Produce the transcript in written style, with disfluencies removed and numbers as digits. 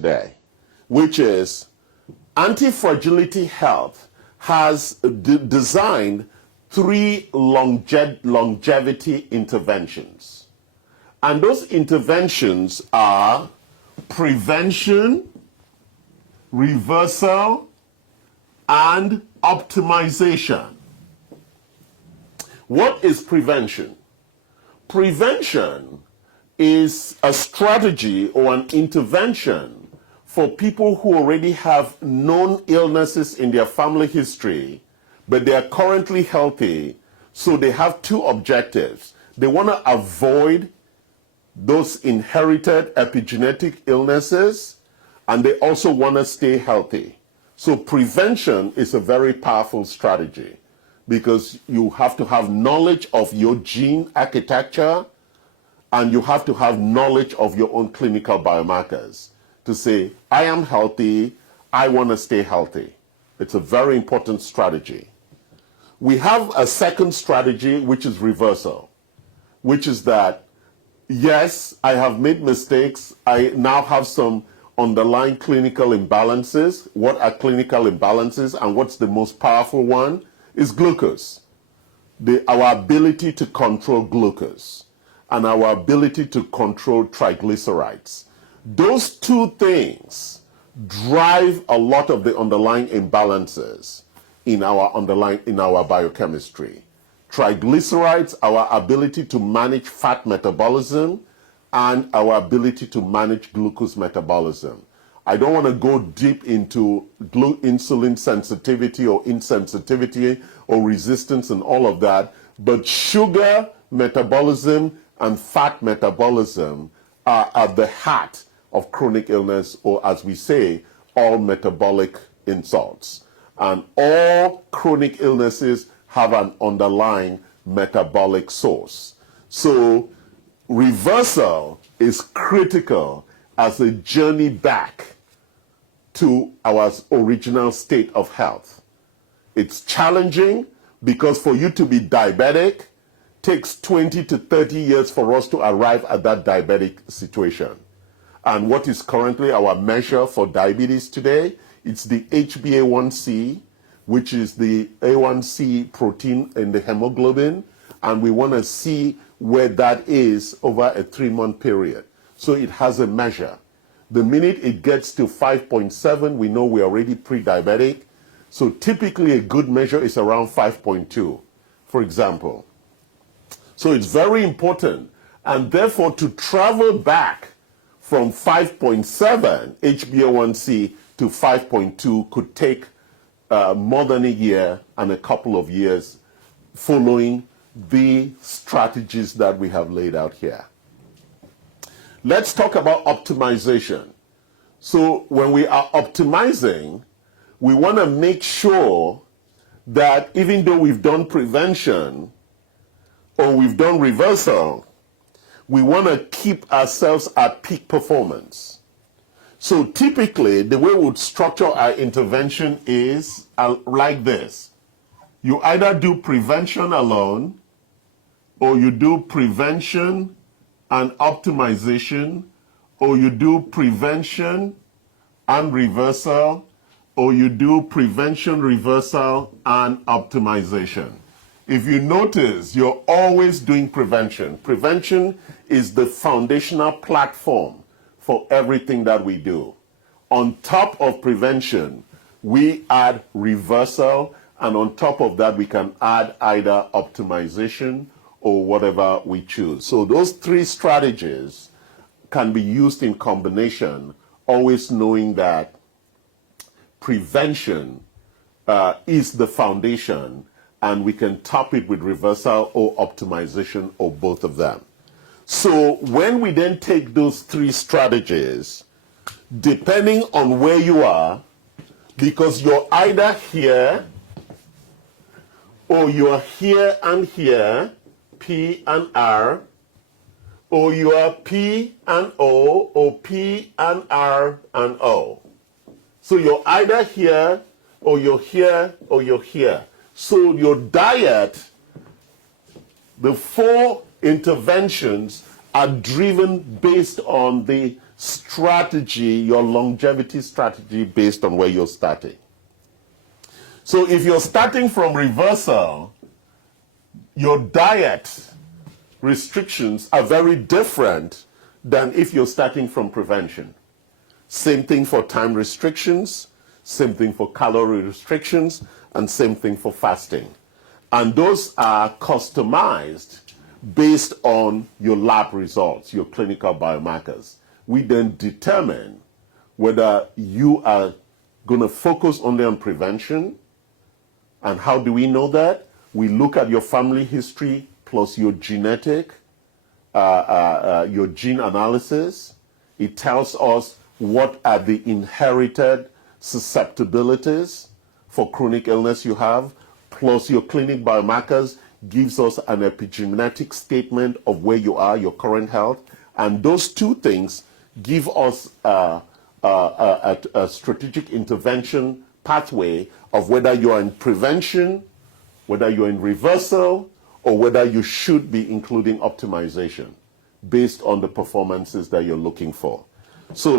today, which is Anti-Fragility Health has designed 3 longevity interventions. And those interventions are prevention, reversal, and optimization. What is prevention? Prevention is a strategy or an intervention for people who already have known illnesses in their family history, but they are currently healthy, so they have 2 objectives. They want to avoid those inherited epigenetic illnesses, and they also want to stay healthy. So prevention is a very powerful strategy because you have to have knowledge of your gene architecture and you have to have knowledge of your own clinical biomarkers to say, I am healthy, I want to stay healthy. It's a very important strategy. We have a second strategy, which is reversal, which is that, yes, I have made mistakes. I now have some underlying clinical imbalances. What are clinical imbalances and what's the most powerful one is glucose. Our ability to control glucose and our ability to control triglycerides. Those 2 things drive a lot of the underlying imbalances in our biochemistry. Triglycerides, our ability to manage fat metabolism, and our ability to manage glucose metabolism. I don't want to go deep into insulin sensitivity or insensitivity or resistance and all of that, but sugar metabolism and fat metabolism are at the heart of chronic illness, or as we say, all metabolic insults. And all chronic illnesses have an underlying metabolic source. So reversal is critical as a journey back to our original state of health. It's challenging because for you to be diabetic takes 20 to 30 years for us to arrive at that diabetic situation. And what is currently our measure for diabetes today? It's the HbA1c, which is the A1C protein in the hemoglobin, and we want to see where that is over a 3-month period. So it has a measure. The minute it gets to 5.7, we know we're already pre-diabetic. So typically a good measure is around 5.2, for example. So it's very important. And therefore, to travel back from 5.7 HbA1c to 5.2 could take more than a year and a couple of years following the strategies that we have laid out here. Let's talk about optimization. So when we are optimizing, we want to make sure that even though we've done prevention or we've done reversal, we want to keep ourselves at peak performance. So typically, the way we would structure our intervention is like this. You either do prevention alone, or you do prevention and optimization, or you do prevention and reversal, or you do prevention, reversal, and optimization. If you notice, you're always doing prevention. Prevention is the foundational platform for everything that we do. On top of prevention, we add reversal, and on top of that, we can add either optimization or whatever we choose. So those 3 strategies can be used in combination, always knowing that prevention is the foundation, and we can top it with reversal or optimization or both of them. So when we then take those 3 strategies, depending on where you are, because you're either here or you're here and here, P and R, or you are P and O, or P and R and O. So you're either here, or you're here, or you're here. So your diet, the 4 interventions are driven based on the strategy, your longevity strategy based on where you're starting. So if you're starting from reversal, your diet restrictions are very different than if you're starting from prevention. Same thing for time restrictions, same thing for calorie restrictions, and same thing for fasting. And those are customized based on your lab results, your clinical biomarkers. We then determine whether you are going to focus only on prevention. And how do we know that? We look at your family history plus your genetic, your gene analysis. It tells us what are the inherited susceptibilities for chronic illness you have, plus your clinic biomarkers gives us an epigenetic statement of where you are, your current health. And those two things give us a strategic intervention pathway of whether you are in prevention, whether you're in reversal, or whether you should be including optimization based on the performances that you're looking for. So